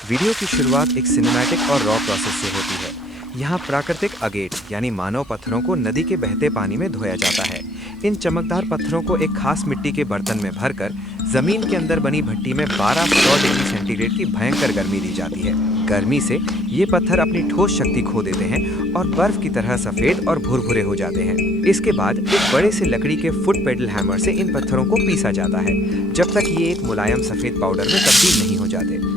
Video की शुरुआत एक सिनेमैटिक और रॉ प्रोसेस से होती है। यहाँ प्राकृतिक अगेट यानी मानव पत्थरों को नदी के बहते पानी में धोया जाता है। इन चमकदार पत्थरों को एक खास मिट्टी के बर्तन में भरकर जमीन के अंदर बनी भट्टी में 1200 डिग्री सेंटीग्रेड की भयंकर गर्मी दी जाती है। गर्मी से ये पत्थर अपनी ठोस शक्ति खो देते हैं और बर्फ की तरह सफेद और भुरभुरे हो जाते हैं। इसके बाद एक बड़े से लकड़ी के फुट पेडल हैमर से इन पत्थरों को पीसा जाता है, जब तक ये एक मुलायम सफेद पाउडर में तब्दील नहीं हो जाते।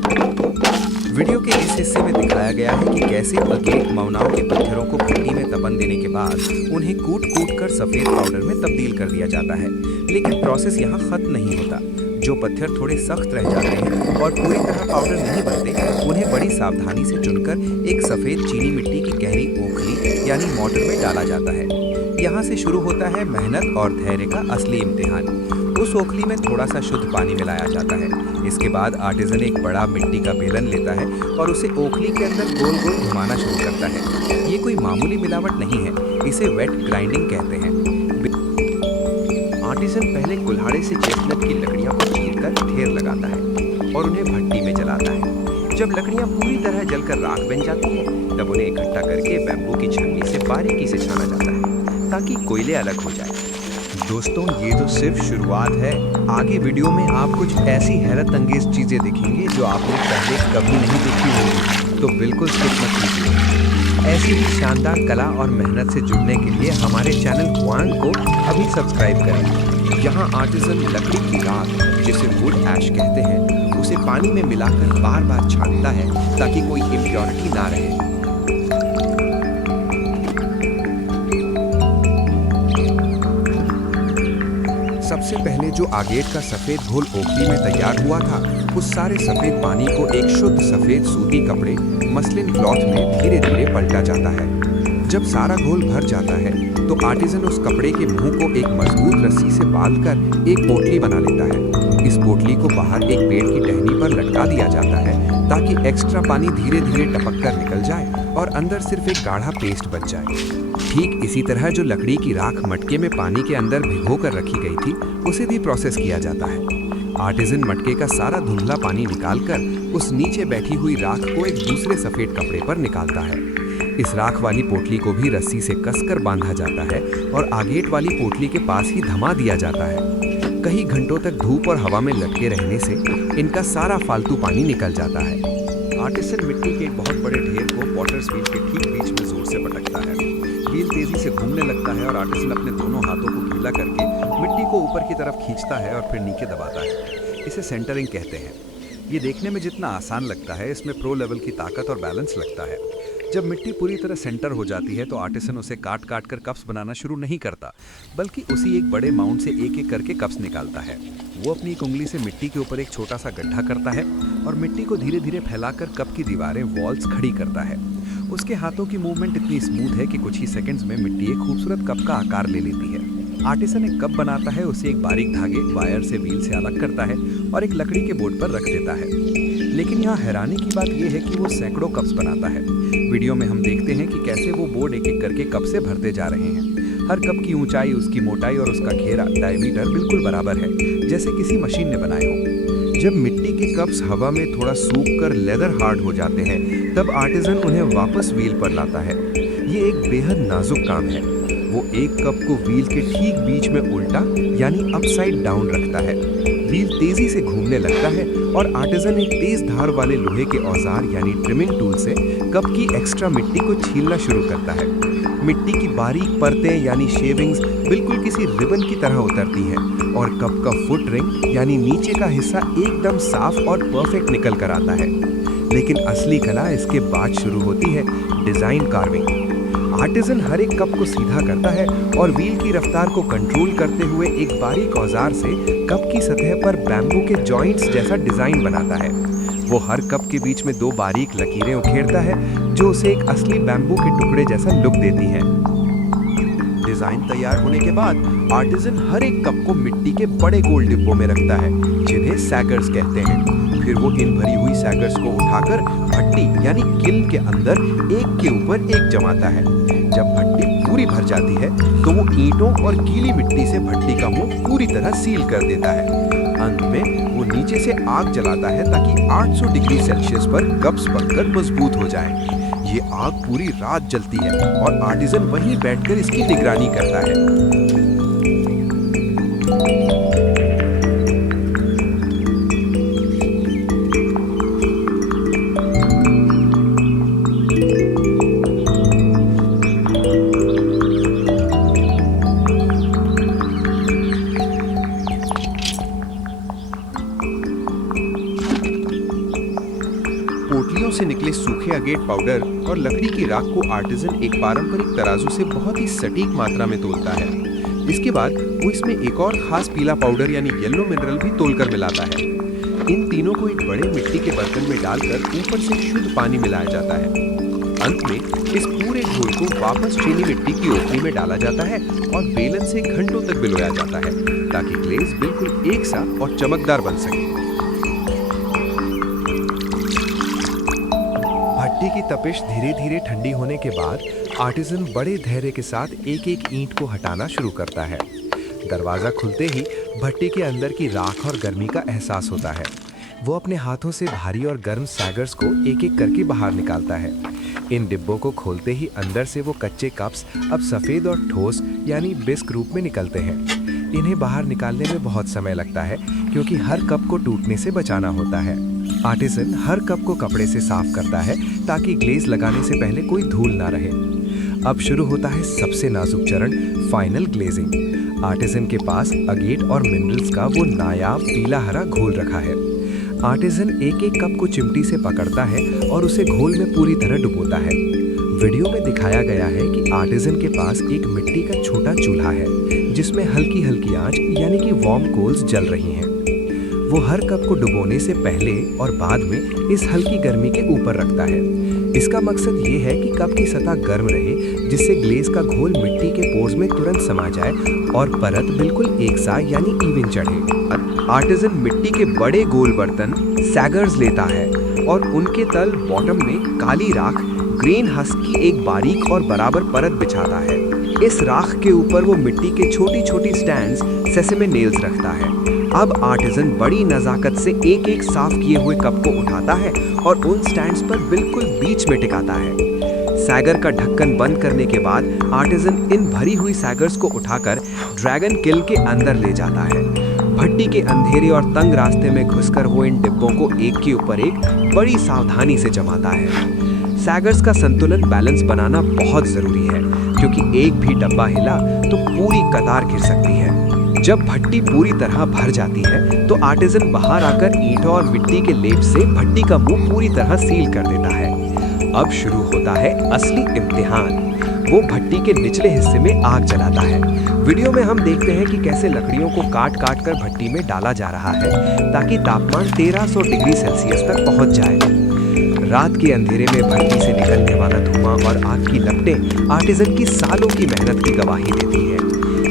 वीडियो के इस हिस्से में दिखाया गया है कि कैसे अगेट माउनाओ के पत्थरों को भट्टी में तपन देने के बाद उन्हें कूट कर सफेद पाउडर में तब्दील कर दिया जाता है। लेकिन प्रोसेस यहाँ खत्म नहीं होता। जो पत्थर थोड़े सख्त रह जाते हैं और पूरी तरह पाउडर नहीं बनते, उन्हें बड़ी सावधानी से चुनकर एक सफेद चीनी मिट्टी की गहरी ओखली यानी मोटर में डाला जाता है। यहाँ से शुरू होता है मेहनत और धैर्य का असली इम्तिहान। उस ओखली में थोड़ा सा शुद्ध पानी मिलाया जाता है। इसके बाद आर्टिजन एक बड़ा मिट्टी का बेलन लेता है और उसे ओखली के अंदर गोल गोल घुमाना शुरू करता है। ये कोई मामूली मिलावट नहीं है, इसे वेट ग्राइंडिंग कहते हैं। आर्टिजन पहले कुल्हाड़े से चेस्टनट की लकड़ियां को चीरकर ढेर लगाता है और उन्हें भट्टी में जलाता है। जब लकड़ियां पूरी तरह जलकर राख बन जाती हैं, तब उन्हें इकट्ठा करके बैम्बू की छन्नी से बारीकी से छाना जाता है ताकि कोयले अलग हो जाए। दोस्तों, ये तो सिर्फ शुरुआत है। आगे वीडियो में आप कुछ ऐसी हैरत अंगेज चीजें देखेंगे जो आपने पहले कभी नहीं देखी होंगी, तो बिल्कुल स्किप मत कीजिए। ऐसी ही शानदार कला और मेहनत से जुड़ने के लिए हमारे चैनल हुआंग को अभी सब्सक्राइब करें। यहाँ आर्टिजन लकड़ी की राख, जिसे वुड ऐश कहते हैं, उसे पानी में मिलाकर बार बार छानता है ताकि कोई इम्प्योरिटी ना रहे। सबसे पहले जो आगेट का सफेद घोल ओखली में तैयार हुआ था, उस सारे सफेद पानी को एक शुद्ध सफेद सूती कपड़े मसलिन क्लॉथ में धीरे धीरे पलटा जाता है। जब सारा घोल भर जाता है तो आर्टिजन उस कपड़े के मुंह को एक मजबूत रस्सी से बांधकर एक पोटली बना लेता है। इस पोटली को बाहर एक पेड़ की टहनी पर लटका दिया जाता है ताकि एक्स्ट्रा पानी धीरे धीरे टपक कर निकल जाए और अंदर सिर्फ एक गाढ़ा पेस्ट बच जाए। ठीक इसी तरह जो लकड़ी की राख मटके में पानी के अंदर भिगो कर रखी गई थी, उसे भी प्रोसेस किया जाता है। आर्टिजन मटके का सारा धुंधला पानी निकालकर उस नीचे बैठी हुई राख को एक दूसरे सफेद कपड़े पर निकालता है। इस राख वाली पोटली को भी रस्सी से कसकर बांधा जाता है और आगेट वाली पोटली के पास ही थमा दिया जाता है। कई घंटों तक धूप और हवा में लटके रहने से इनका सारा फालतू पानी निकल जाता है। आर्टिजन मिट्टी के एक बहुत बड़े ढेर को पॉटर्स व्हील के ठीक बीच में जोर से पटकता है। व्हील तेजी से घूमने लगता है और आर्टिजन अपने दोनों हाथों को गीला करके मिट्टी को ऊपर की तरफ खींचता है और फिर नीचे दबाता है। इसे सेंटरिंग कहते हैं। ये देखने में जितना आसान लगता है, इसमें प्रो लेवल की ताकत और बैलेंस लगता है। जब मिट्टी पूरी तरह सेंटर हो जाती है तो आर्टिसन उसे काट काट कर कप्स बनाना शुरू नहीं करता, बल्कि उसी एक बड़े माउंट से एक एक करके कप्स निकालता है। वो अपनी एक उंगली से मिट्टी के ऊपर एक छोटा सा गड्ढा करता है और मिट्टी को धीरे धीरे फैलाकर कप की दीवारें वॉल्स खड़ी करता है। उसके हाथों की मूवमेंट इतनी स्मूथ है कि कुछ ही सेकंड्स में मिट्टी एक खूबसूरत कप का आकार ले लेती है। आर्टिसन एक कप बनाता है, उसे एक बारीक धागे वायर से व्हील से अलग करता है और एक लकड़ी के बोर्ड पर रख देता है। लेकिन यहाँ हैरानी की बात यह है कि वो सैकड़ों कप्स बनाता है। वीडियो में हम देखते हैं कि कैसे वो बोर्ड एक एक करके कप से भरते जा रहे हैं। हर कप की ऊंचाई, उसकी मोटाई और उसका घेरा डायमीटर बिल्कुल बराबर है, जैसे किसी मशीन ने बनाए हो। जब मिट्टी के कप्स हवा में थोड़ा सूख कर लेदर हार्ड हो जाते हैं, तब आर्टिजन उन्हें वापस व्हील पर लाता है। ये एक बेहद नाजुक काम है। वो एक कप को व्हील के ठीक बीच में उल्टा यानी अपसाइड डाउन रखता है। व्हील तेजी से घूमने लगता है और आर्टिजन एक तेज धार वाले लोहे के औजार यानी ट्रिमिंग टूल से कप की एक्स्ट्रा मिट्टी को छीलना शुरू करता है। मिट्टी की बारीक परतें यानी शेविंग्स बिल्कुल किसी रिबन की तरह उतरती हैं और कप का फुट रिंग यानी नीचे का हिस्सा एकदम साफ और परफेक्ट निकल कर आता है। लेकिन असली कला इसके बाद शुरू होती है, डिजाइन कार्विंग। आर्टिजन हर एक कप को सीधा करता है और व्हील की रफ्तार को कंट्रोल करते हुए एक बारीक औजार से कप की सतह पर बैम्बू के जॉइंट्स जैसा डिजाइन बनाता है। वो हर कप के बीच में दो बारीक लकीरें उखेड़ता है जो उसे एक असली बैम्बू के टुकड़े जैसा लुक देती हैं। डिजाइन तैयार होने के बाद आर्टिजन हर एक कप को मिट्टी के बड़े गोल डिब्बों में रखता है, जिन्हें सैगर्स कहते हैं। फिर वो इन भरी हुई सैगर्स को उठाकर भट्टी यानी किल्न के अंदर एक के ऊपर एक जमाता है। जब भट्टी पूरी भर जाती है तो वो ईंटों और गीली मिट्टी से भट्टी का मुंह पूरी तरह सील कर देता है। अंत में वो नीचे से आग जलाता है ताकि 800 डिग्री सेल्सियस पर कप्स पककर मजबूत हो जाए। ये आग पूरी रात जलती है और आर्टिजन वहीं बैठकर इसकी निगरानी करता है। पोटलियों से निकले सूखे अगेट पाउडर और लकड़ी की राख को आर्टिजन एक पारंपरिक तराजू से बहुत ही सटीक मात्रा में तोलता है। इसके बाद वो इसमें एक और खास पीला पाउडर यानी येलो मिनरल भी तोलकर मिलाता है। इन तीनों को एक बड़े मिट्टी के बर्तन में डालकर ऊपर से शुद्ध पानी मिलाया जाता है। अंत में इस पूरे घोल को वापस चीनी मिट्टी की ओखली में डाला जाता है और बेलन से घंटों तक भिगोया जाता है ताकि ग्लेज बिल्कुल एक सा और चमकदार बन सके। भट्टी की तपिश धीरे धीरे ठंडी होने के बाद आर्टिजन बड़े धैर्य के साथ एक एक ईंट को हटाना शुरू करता है। दरवाजा खुलते ही भट्टी के अंदर की राख और गर्मी का एहसास होता है। वो अपने हाथों से भारी और गर्म सैगर्स को एक एक करके बाहर निकालता है। इन डिब्बों को खोलते ही अंदर से वो कच्चे कप्स अब सफेद और ठोस यानी बिस्क रूप में निकलते हैं। इन्हें बाहर निकालने में बहुत समय लगता है क्योंकि हर कप को टूटने से बचाना होता है। आर्टिजन हर कप को कपड़े से साफ करता है ताकि ग्लेज लगाने से पहले कोई धूल ना रहे। अब शुरू होता है सबसे नाजुक चरण, फाइनल ग्लेजिंग। आर्टिजन के पास अगेट और मिनरल्स का वो नायाब पीला हरा घोल रखा है। आर्टिजन एक एक कप को चिमटी से पकड़ता है और उसे घोल में पूरी तरह डुबोता है। वीडियो में दिखाया गया है कि आर्टिजन के पास एक मिट्टी का छोटा चूल्हा है जिसमें हल्की हल्की आंच यानी कि वार्म कोल्स जल रही हैं। वो हर कप को डुबोने से पहले और बाद में इस हल्की गर्मी के ऊपर रखता है। इसका मकसद ये है कि कप की सतह गर्म रहे जिससे ग्लेज का घोल मिट्टी के पोर्स में तुरंत समा जाए और परत बिल्कुल एक सा यानी इवन चढ़े। आर्टिजन मिट्टी के बड़े गोल बर्तन सैगर्स लेता है और उनके तल बॉटम में काली राख ग्रेन हस्क की एक बारीक और बराबर परत बिछाता है। इस राख के ऊपर वो मिट्टी के छोटी छोटी स्टैंड्स सेसेमे नेल्स रखता है। अब आर्टिजन बड़ी नजाकत से एक एक साफ किए हुए कप को उठाता है और उन स्टैंड्स पर बिल्कुल बीच में टिकाता है। सैगर का ढक्कन बंद करने के बाद आर्टिजन इन भरी हुई सैगर्स को उठाकर ड्रैगन किल के अंदर ले जाता है। भट्टी के अंधेरे और तंग रास्ते में घुसकर वो इन डिब्बों को एक के ऊपर एक बड़ी सावधानी से जमाता है। सैगर्स का संतुलन बैलेंस बनाना बहुत जरूरी है क्योंकि एक भी डब्बा हिला तो पूरी कतार गिर सकती है। जब भट्टी पूरी तरह भर जाती है तो आर्टिजन बाहर आकर ईंटों और मिट्टी के लेप से भट्टी का मुंह पूरी तरह सील कर देता है। अब शुरू होता है असली इम्तिहान। वो भट्टी के निचले हिस्से में आग जलाता है। वीडियो में हम देखते हैं कि कैसे लकड़ियों को काट काट कर भट्टी में डाला जा रहा है ताकि तापमान 1300 डिग्री सेल्सियस तक पहुंच जाए। रात के अंधेरे में भट्टी से निकलने वाला धुआं और आग की लपटें आर्टिजन की सालों की मेहनत की गवाही देती है।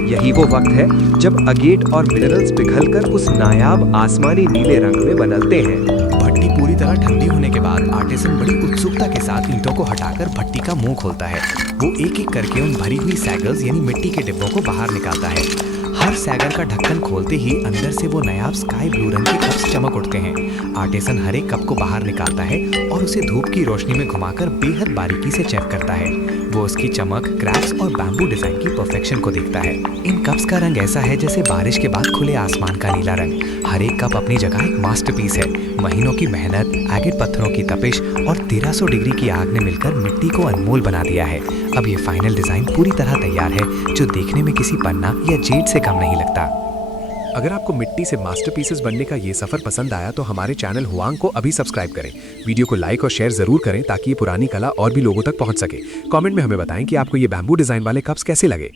यही वो वक्त है जब अगेट और मिनरल्स पिघलकर उस नायाब आसमानी नीले रंग में बदलते हैं। भट्टी पूरी तरह ठंडी होने के बाद आर्टिजन बड़ी उत्सुकता के साथ ईंटों को हटाकर भट्टी का मुंह खोलता है। वो एक एक करके उन भरी हुई सैगर्स यानी मिट्टी के डिब्बों को बाहर निकालता है। हर सैगर का ढक्कन खोलते ही अंदर से वो नायाब स्काई ब्लू रंग के कप्स चमक उठते हैं। आर्टिजन हर एक कप को बाहर निकालता है और उसे धूप की रोशनी में घुमाकर बेहद बारीकी से चेक करता है। वो उसकी चमक, क्रैक्स और बैम्बू डिजाइन की परफेक्शन को देखता है। इन कप्स का रंग ऐसा है जैसे बारिश के बाद खुले आसमान का नीला रंग। हर एक कप अपनी जगह एक मास्टरपीस है। महीनों की मेहनत, एगेट पत्थरों की तपिश और 1300 डिग्री की आग ने मिलकर मिट्टी को अनमोल बना दिया है। अब ये फाइनल डिजाइन पूरी तरह तैयार है जो देखने में किसी पन्ना या जेड से कम नहीं लगता। अगर आपको मिट्टी से मास्टरपीसेस बनने का ये सफर पसंद आया तो हमारे चैनल हुआंग को अभी सब्सक्राइब करें। वीडियो को लाइक और शेयर जरूर करें ताकि ये पुरानी कला और भी लोगों तक पहुंच सके। कमेंट में हमें बताएं कि आपको ये बैम्बू डिजाइन वाले कप्स कैसे लगे।